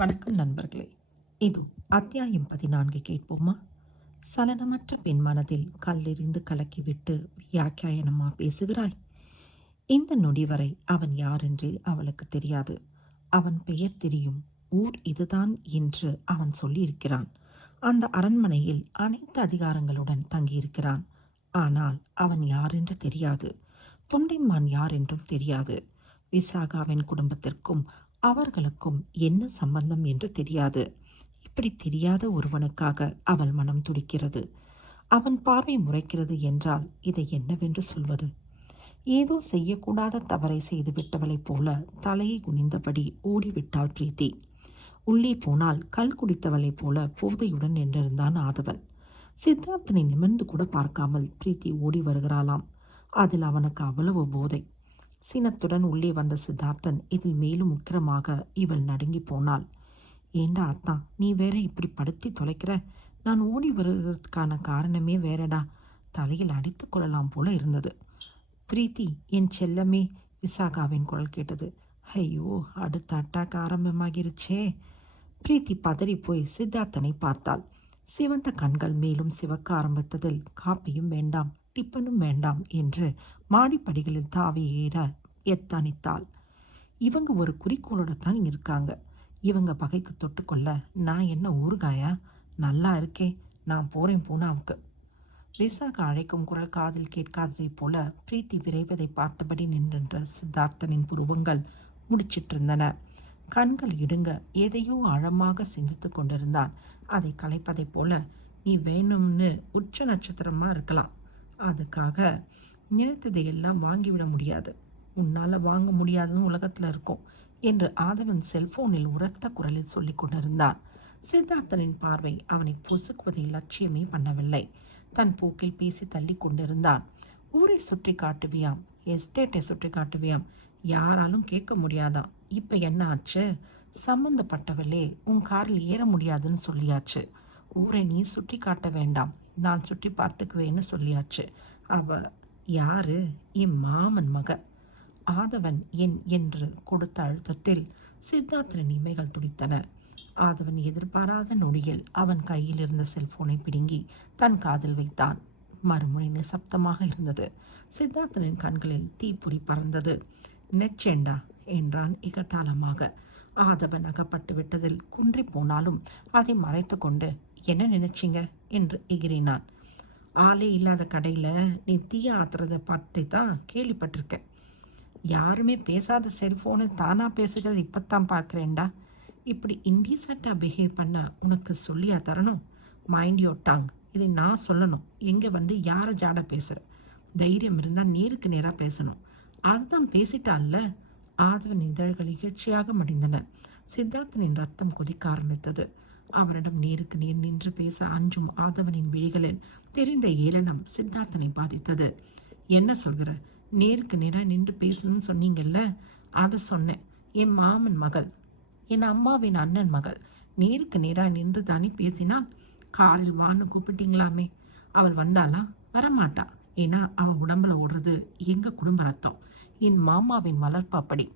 வணக்கம் நண்பர்களே. இது அத்தியாயம் 14 கேட்போமா? சலனமற்ற பெண் மனதில் கல்லெறிந்து கலக்கிவிட்டு வியாக்கியானமா பேசுகிறாய்? இந்த நொடி வரை அவன் யாரென்றே அவளுக்கு தெரியாது. அவன் பெயர் தெரியும், ஊர் இதுதான் என்று அவன் சொல்லியிருக்கிறான். அந்த அரண்மனையில் அனைத்து அதிகாரங்களுடன் தங்கியிருக்கிறான். ஆனால் அவன் யாரென்று தெரியாது. தொண்டைமான் யார் என்றும் தெரியாது. விசாகாவின் குடும்பத்திற்கும் அவர்களுக்கும் என்ன சம்பந்தம் என்று தெரியாது. இப்படி தெரியாத ஒருவனுக்காக அவள் மனம் துடிக்கிறது. அவன் பார்வை முறைக்கிறது என்றால் இதை என்னவென்று சொல்வது? ஏதோ செய்யக்கூடாத தவறை செய்துவிட்டவளைப் போல தலையை குனிந்தபடி ஓடிவிட்டாள் பிரீத்தி. உள்ளே போனால் கல் குடித்தவளைப் போல போதையுடன் நின்றிருந்தான் ஆதவன். சித்தார்த்தனை நிமிர்ந்து கூட பார்க்காமல் பிரீத்தி ஓடி வருகிறாளாம். அதில் அவனுக்கு அவ்வளவு போதை. சினத்துடன் உள்ளே வந்த சித்தார்த்தன் இதில் மேலும் உக்கிரமாக இவள் நடுங்கி போனாள். ஏண்டா அத்தா, நீ வேற இப்படி படுத்தி தொலைக்கிற? நான் ஓடி வருவதற்கான காரணமே வேறடா. தலையில் அடித்து கொள்ளலாம் போல இருந்தது. பிரீத்தி, என் செல்லமே, விசாகாவின் குரல் கேட்டது. ஐயோ, அடுத்த அட்டாக் ஆரம்பமாகிருச்சே. பிரீத்தி பதறி போய் சித்தார்த்தனை பார்த்தாள். சிவந்த கண்கள் மேலும் சிவக்க ஆரம்பித்ததில் காப்பியும் வேண்டாம், டிப்பனும் வேண்டாம் என்று மாடிப்படிகளில் தாவி ஏற எத்தனித்தாள். இவங்க ஒரு குறிக்கோளோட தான் இருக்காங்க. இவங்க பகைக்கு தொட்டுக்கொள்ள நான் என்ன ஊறுகாயா? நல்லா இருக்கே, நான் போறேன் பூனாவுக்கு. விசாக அழைக்கும் குரல் காதில் கேட்காததைப் போல பிரீத்தி விரைவதை பார்த்தபடி நின்ற சித்தார்த்தனின் புருவங்கள் முடிச்சிட்டிருந்தன. கண்கள் இடுங்க எதையோ ஆழமாக சிந்தித்து கொண்டிருந்தான். அதை கலைப்பதைப் போல, நீ வேணும்னு உச்ச நட்சத்திரமா இருக்கலாம், அதுக்காக நினைத்ததையெல்லாம் வாங்கிவிட முடியாது. உன்னால் வாங்க முடியாதுன்னு உலகத்தில் இருக்கும் என்று ஆதவன் செல்போனில் உரத்த குரலில் சொல்லி கொண்டிருந்தான். சித்தார்த்தனின் பார்வை அவனை பொசுக்குவதை லட்சியமே பண்ணவில்லை. தன் போக்கில் பேசி தள்ளி கொண்டிருந்தான். ஊரை சுற்றி காட்டுவியாம், எஸ்டேட்டை சுற்றி காட்டுவியாம், யாராலும் கேட்க முடியாதான். இப்போ என்ன ஆச்சு? சம்பந்தப்பட்டவளே உன் காரில் ஏற முடியாதுன்னு சொல்லியாச்சு. ஊரை நீ சுற்றி காட்ட வேண்டாம், நான் சுற்றி பார்த்துக்குவேன்னு சொல்லியாச்சு. அவ யாரு? என் மாமன் மக. ஆதவன் என் என்று கொடுத்த அழுத்தத்தில் சித்தார்த்தனின் இமைகள் துடித்தன. ஆதவன் எதிர்பாராத நொடியில் அவன் கையில் இருந்த செல்போனை பிடுங்கி தன் காதில் வைத்தான். மறுமுறை நிசப்தமாக இருந்தது. சித்தார்த்தனின் கண்களில் தீப்பொறி பறந்தது. நெச்சேண்டா என்றான் இகத்தாளமாக. ஆதவன் அகப்பட்டு விட்டதில் குன்றி போனாலும் அதை மறைத்து கொண்டு, என்ன நினைச்சிங்க என்று எகிரினான். ஆளே இல்லாத கடையில் நீ தீய ஆத்துறதை பற்றி தான் கேள்விப்பட்டிருக்கேன். யாருமே பேசாத செல்ஃபோனு தானாக பேசுகிறது இப்போத்தான் பார்க்குறேன்டா. இப்படி இன்டீசெண்டாக பிஹேவ் பண்ண உனக்கு சொல்லியா தரணும்? Mind your tongue. இதை நான் சொல்லணும்? எங்கே வந்து யாரை ஜாட பேசுகிற? தைரியம் இருந்தால் நேருக்கு நேராக பேசணும். அதுதான் பேசிட்டான்ல. ஆதவன் இதழ்கள் இகழ்ச்சியாக மடிந்தன. சித்தார்த்தனின் ரத்தம் கொதிக்க ஆரம்பித்தது. அவனிடம் நேருக்கு நேர் நின்று பேச அஞ்சும் ஆதவனின் விழிகளில் தெரிந்த ஏளனம் சித்தார்த்தனை பாதித்தது. என்ன சொல்கிற? நேருக்கு நேராக நின்று பேசணும்னு சொன்னீங்கல்ல, அதை சொன்னேன். என் மாமன் மகள், என் அம்மாவின் அண்ணன் மகள், நேருக்கு நேராக நின்று தானே பேசினாள். காரில் வான்னு கூப்பிட்டீங்களாமே. அவள் வந்தாளா? வரமாட்டா. ஏன்னா அவள் உடம்புல ஓடுறது எங்க குடும்ப ரத்தம், என் மாமாவின் வளர்ப்பு அப்படி.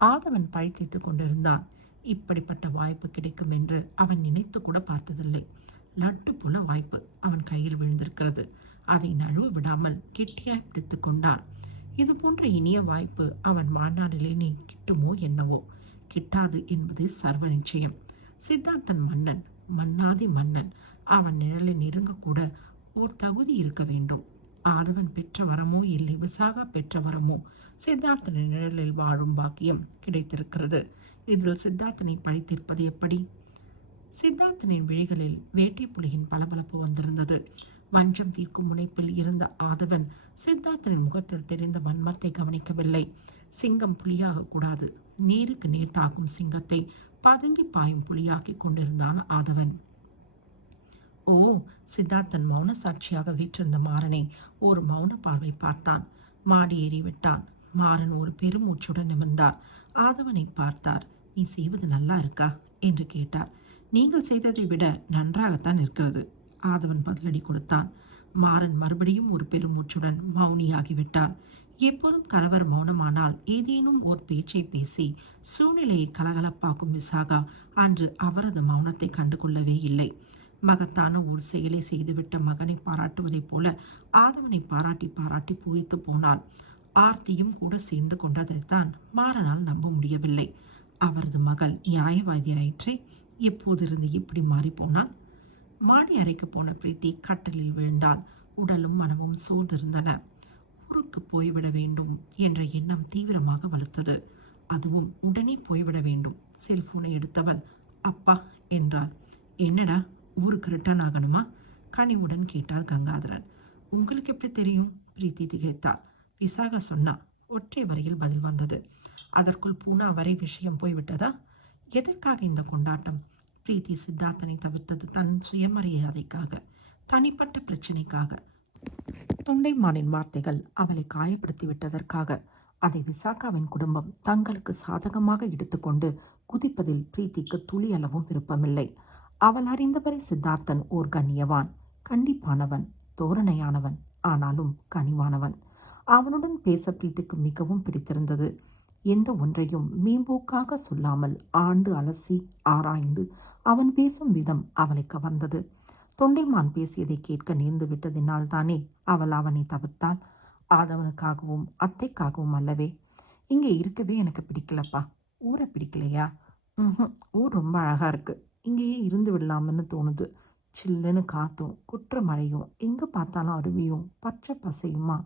ஆதவன் பழித்து கொண்டிருந்தான். இப்படிப்பட்ட வாய்ப்பு கிடைக்கும் என்று அவன் நினைத்து கூட பார்த்ததில்லை. லட்டு போல வாய்ப்பு அவன் கையில் விழுந்திருக்கிறது. அதை நழுவ விடாமல் கெட்டியாய் பிடித்து கொண்டான். இது போன்ற இனிய வாய்ப்பு அவன் வாழ்நாளிலே நீ கிட்டுமோ என்னவோ. கிட்டாது என்பது சர்வ நிச்சயம். சித்தார்த்தன் மன்னன், மன்னாதி மன்னன். அவன் நிழலை நெருங்கக்கூட ஓர் தகுதி இருக்க வேண்டும். ஆதவன் பெற்ற வரமோ இல்லை விசாகா பெற்ற வரமோ, சித்தார்த்தனின் நிழலில் வாழும் பாக்கியம் கிடைத்திருக்கிறது. இதில் சித்தார்த்தனை பழித்திருப்பது எப்படி? சித்தார்த்தனின் விழிகளில் வேட்டை புலியின் பளபளப்பு வந்திருந்தது. வஞ்சம் தீர்க்கும் முனைப்பில் இருந்த ஆதவன் சித்தார்த்தனின் முகத்தில் தெரிந்த வன்மத்தை கவனிக்கவில்லை. சிங்கம் புலியாக கூடாது. நேருக்கு நேர் தாக்கும் சிங்கத்தை பதுங்கி பாயும் புலியாக்கி கொண்டிருந்தான் ஆதவன். ஓ! சித்தார்த்தன் மௌன சாட்சியாக வீற்றிருந்த மாறனை ஒரு மௌன பார்வை பார்த்தான். மாடி ஏறிவிட்டான். மாறன் ஒரு பெருமூச்சுடன் நிமிர்ந்தார். ஆதவனை பார்த்தார். நீ செய்வது நல்லா இருக்கா என்று கேட்டார். நீங்கள் செய்ததை விட நன்றாகத்தான் இருக்கிறது, ஆதவன் பதிலடி கொடுத்தான். மாறன் மறுபடியும் ஒரு பெருமூச்சுடன் மௌனியாகிவிட்டார். எப்போதும் கணவர் மௌனமானால் ஏதேனும் ஒரு பேச்சை பேசி சூழ்நிலையை கலகலப்பாக்கும் விசாகா அன்று அவரது மௌனத்தை கண்டுகொள்ளவே இல்லை. மகத்தான ஒரு செயலை செய்துவிட்ட மகனை பாராட்டுவதைப் போல ஆதவனை பாராட்டி பாராட்டி பூரித்து போனாள். ஆர்த்தியும் கூட சேர்ந்து கொண்டதைத்தான் மாறனால் நம்ப முடியவில்லை. அவரது மகள் நியாயவாதியாயிற்றே, எப்போதிருந்து இப்படி மாறிப்போனாள்? மாடி அறைக்கு போன பிரீத்தி கட்டலில் விழுந்தாள். உடலும் மனமும் சோர்ந்திருந்தன. ஊருக்கு போய்விட வேண்டும் என்ற எண்ணம் தீவிரமாக வலுத்தது. அதுவும் உடனே போய்விட வேண்டும். செல்போனை எடுத்தவள் அப்பா என்றாள். என்னடா, ஊருக்கு ரிட்டர்ன் ஆகணுமா? கனிவுடன் கேட்டார் கங்காதரன். உங்களுக்கு எப்படி தெரியும்? பிரீத்தி திகைத்தாள். விசாகா சொன்னா. ஒற்றை வரையில் பதில் வந்தது. அதற்குள் பூனா வரை விஷயம் போய்விட்டதா? எதற்காக இந்த கொண்டாட்டம்? பிரீத்தி சித்தார்த்தனை தவிர்த்தது தன் சுயமரியாதைக்காக, தனிப்பட்ட பிரச்சனைக்காக. தொண்டைமானின் வார்த்தைகள் அவளை காயப்படுத்தி விட்டதற்காக. அதை விசாகாவின் குடும்பம் தங்களுக்கு சாதகமாக எடுத்துக்கொண்டு குதிப்பதில் பிரீத்திக்கு துளி அளவும் விருப்பமில்லை. அவள் அறிந்தவரை சித்தார்த்தன் ஓர் கண்ணியவான், கண்டிப்பானவன், தோரணையானவன், ஆனாலும் கனிவானவன். அவனுடன் பேச பிரீத்திக்கு மிகவும் பிடித்திருந்தது. எந்த ஒன்றையும் மேம்போக்காக சொல்லாமல் ஆண்டு அலசி ஆராய்ந்து அவன் பேசும் விதம் அவளை கவர்ந்தது. தொண்டைமான் பேசியதை கேட்க நேர்ந்து விட்டதினால் தானே அவள் அவனை தவிர்த்தாள். ஆதவனுக்காகவும் அத்தைக்காகவும் அல்லவே. இங்கே இருக்கவே எனக்கு பிடிக்கலப்பா. ஊரை பிடிக்கலையா? ஊர் ரொம்ப அழகா இருக்கு. இங்கேயே இருந்து விடலாம்னு தோணுது. சில்லுன்னு காத்தும் குற்ற மழையும், எங்கே பார்த்தாலும் அருவியும் பச்சை பசையுமா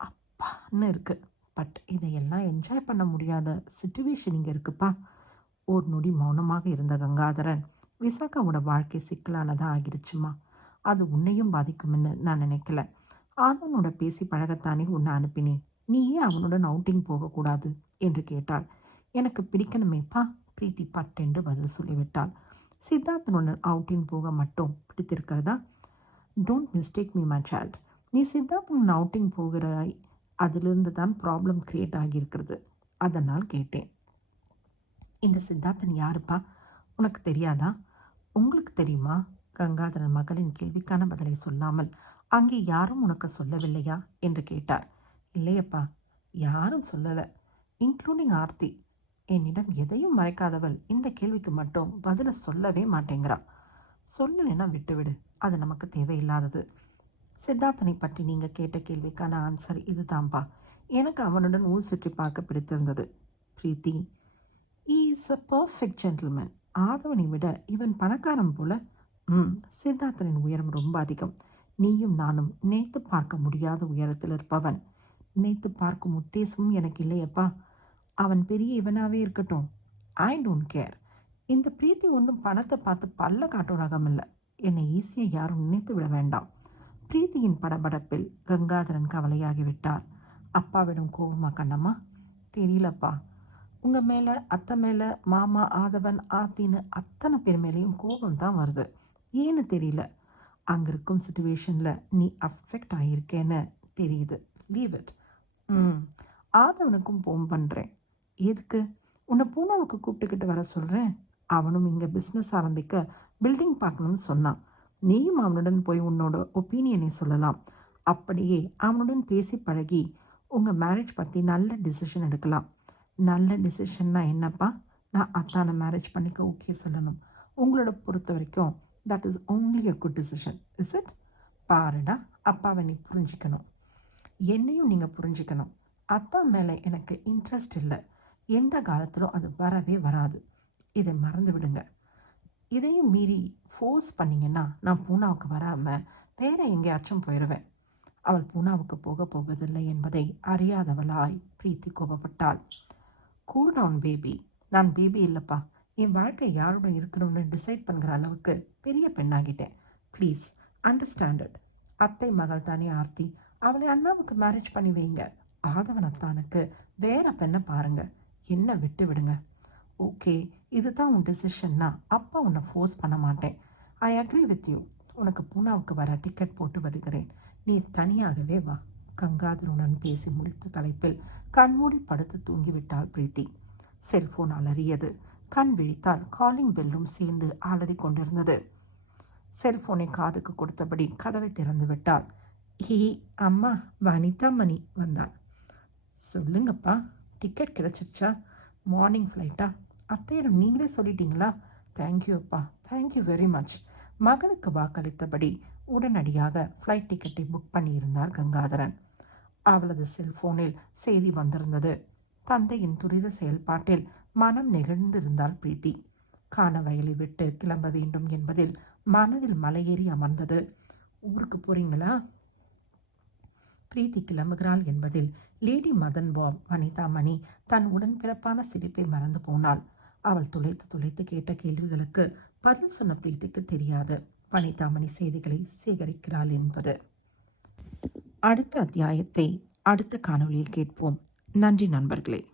அப்பான்னு இருக்கு. பட் இதையெல்லாம் என்ஜாய் பண்ண முடியாத சிச்சுவேஷன் இங்கே இருக்குப்பா. ஒரு நொடி மௌனமாக இருந்த கங்காதரன், விசாகாவோட வாழ்க்கை சிக்கலானதாக ஆகிருச்சுமா. அது உன்னையும் பாதிக்கும்னு நான் நினைக்கல. ஆதவனோட பேசி பழகத்தானே உன்னை அனுப்பினேன். நீயே அவனுடன் அவுட்டிங் போகக்கூடாது என்று கேட்டாள். எனக்கு பிடிக்கணுமேப்பா, பிரீத்தி பட்டென்று பதில் சொல்லிவிட்டாள். சித்தார்த்தனுடன் அவுட்டிங் போக மட்டும் பிடித்திருக்கிறதா? Don't mistake me my child. நீ சித்தார்த்தனுடன் அவுட்டிங் போகிறாய், அதிலிருந்து தான் ப்ராப்ளம் கிரியேட் ஆகியிருக்கிறது. அதனால் கேட்டேன். இந்த சித்தார்த்தன் யாருப்பா? உனக்கு தெரியாதா? உங்களுக்கு தெரியுமா? கங்காதரன் மகளின் கேள்விக்கான பதிலை சொல்லாமல், அங்கே யாரும் உனக்கு சொல்லவில்லையா என்று கேட்டார். இல்லையப்பா, யாரும் சொல்லலை, இன்க்ளூடிங் ஆர்த்தி. என்னிடம் எதையும் மறைக்காதவள் இந்த கேள்விக்கு மட்டும் பதிலை சொல்லவே மாட்டேங்கிறா. சொல்லலைன்னா விட்டுவிடு, அது நமக்கு தேவையில்லாதது. சித்தார்த்தனை பற்றி நீங்கள் கேட்ட கேள்விக்கான ஆன்சர் இதுதான்ப்பா. எனக்கு அவனுடன் ஊர் சுற்றி பார்க்க பிடித்திருந்தது. பிரீத்தி, இஸ் அ பர்ஃபெக்ட் ஜென்டில்மேன். ஆதவனை விட இவன் பணக்காரன் போல. சித்தார்த்தனின் உயரம் ரொம்ப அதிகம். நீயும் நானும் நினைத்து பார்க்க முடியாத உயரத்தில் இருப்பவன். நினைத்து பார்க்கும் உத்தேசமும் எனக்கு இல்லையப்பா. அவன் பெரிய இவனாகவே இருக்கட்டும், ஐ டோன்ட் கேர். இந்த பிரீத்தி ஒன்றும் பணத்தை பார்த்து பல்ல காட்டும் ரகம் இல்லை. என்னை ஈஸியாக யாரும் நினைத்து விட வேண்டாம். பிரீத்தியின் படபடப்பில் கங்காதரன் கவலையாகிவிட்டார். அப்பாவிடம் கோபமா கண்ணம்மா? தெரியலப்பா. உங்கள் மேலே, அத்தை மேலே, மாமா, ஆதவன், ஆத்தின்னு அத்தனை பேர் மேலேயும் கோபம் தான் வருது. ஏன்னு தெரியல. அங்கே இருக்கும் சுச்சுவேஷனில் நீ அஃபெக்ட் ஆகியிருக்கேன்னு தெரியுது. Leave it. ஆதவனுக்கும் ஃபோன் பண்ணுறேன். எதுக்கு? உன்னை பூனாவுக்கு கூப்பிட்டுக்கிட்டு வர சொல்கிறேன். அவனும் இங்கே பிஸ்னஸ் ஆரம்பிக்க பில்டிங் பார்க்கணும்னு சொன்னான். நீயும் அவனுடன் போய் உன்னோட ஒப்பீனியனை சொல்லலாம். அப்படியே அவனுடன் பேசி பழகி உங்கள் மேரேஜ் பற்றி நல்ல டிசிஷன் எடுக்கலாம். நல்ல டிசிஷன்னா என்னப்பா? நான் அத்தானை மேரேஜ் பண்ணிக்க ஓகே சொல்லணும். உங்களோட பொறுத்த வரைக்கும் that is only a good decision, is it? பாருடா, அப்பாவை நீ புரிஞ்சிக்கணும். என்னையும் நீங்கள் புரிஞ்சிக்கணும். அப்பா மேலே எனக்கு இன்ட்ரெஸ்ட் இல்லை. எந்த காலத்திலும் அது வரவே வராது. இதை மறந்து விடுங்க. இதையும் மீறி ஃபோர்ஸ் பண்ணிங்கன்னா நான் பூனாவுக்கு வராமல் வேற எங்கேயாச்சும் போயிடுவேன். அவள் பூனாவுக்கு போவதில்லை என்பதை அறியாதவளாய் பிரீத்தி கோபப்பட்டாள். Cool down baby. நான் பேபி இல்லைப்பா. என் வாழ்க்கை யாருடன் இருக்கணும்னு டிசைட் பண்ணுற அளவுக்கு பெரிய பெண்ணாகிட்டேன். Please understand it. அத்தை மகள் தானே ஆர்த்தி. அவளை அண்ணாவுக்கு மேரேஜ் பண்ணி வைங்க. ஆதவன் அத்தானுக்கு வேற பெண்ணை பாருங்க. என்ன விட்டு விடுங்க. ஓகே, இதுதான் உன் டிசிஷன்னா அப்பா உன்னை ஃபோர்ஸ் பண்ண மாட்டேன். I agree with you. உனக்கு பூனாவுக்கு வர டிக்கெட் போட்டு வருகிறேன். நீ தனியாகவே வா. கங்காதருடன் பேசி முடித்த தலைப்பில் கண்மூடி படுத்து தூங்கிவிட்டாள் பிரீத்தி. செல்போன் அலறியது. கண் விழித்தால் காலிங் பெல்லும் சேர்ந்து அலறி கொண்டிருந்தது. செல்போனை காதுக்கு கொடுத்தபடி கதவை திறந்து விட்டாள். ஏ அம்மா, வனிதா மணி வந்தாள். சொல்லுங்கப்பா, டிக்கெட் கிடைச்சிருச்சா? மார்னிங் ஃப்ளைட்டா? அத்தையிடம் நீங்களே சொல்லிட்டீங்களா? தேங்க்யூ அப்பா, தேங்க்யூ வெரி மச். மகனுக்கு வாக்களித்தபடி உடனடியாக ஃப்ளைட் டிக்கெட்டை புக் பண்ணியிருந்தார் கங்காதரன். அவளது செல்போனில் செய்தி வந்திருந்தது. தந்தையின் துரித செயல்பாட்டில் மனம் நெகிழ்ந்திருந்தாள் பிரீத்தி. கானவயலை விட்டு கிளம்ப வேண்டும் என்பதில் மனதில் மலையேறி அமர்ந்தது. ஊருக்கு போறீங்களா? பிரீத்தி கிளம்புகிறாள் என்பதில் லேடி மதன் பாப் வனிதா மணி தன் உடன்பிறப்பான சிரிப்பை மறந்து போனாள். அவள் துளைத்து துளைத்து கேட்ட கேள்விகளுக்கு பதில் சொன்ன பிரீத்திக்கு தெரியாது வனிதா மணி செய்திகளை சேகரிக்கிறாள் என்பது. அடுத்த அத்தியாயத்தை அடுத்த காணொளியில் கேட்போம். நன்றி நண்பர்களே.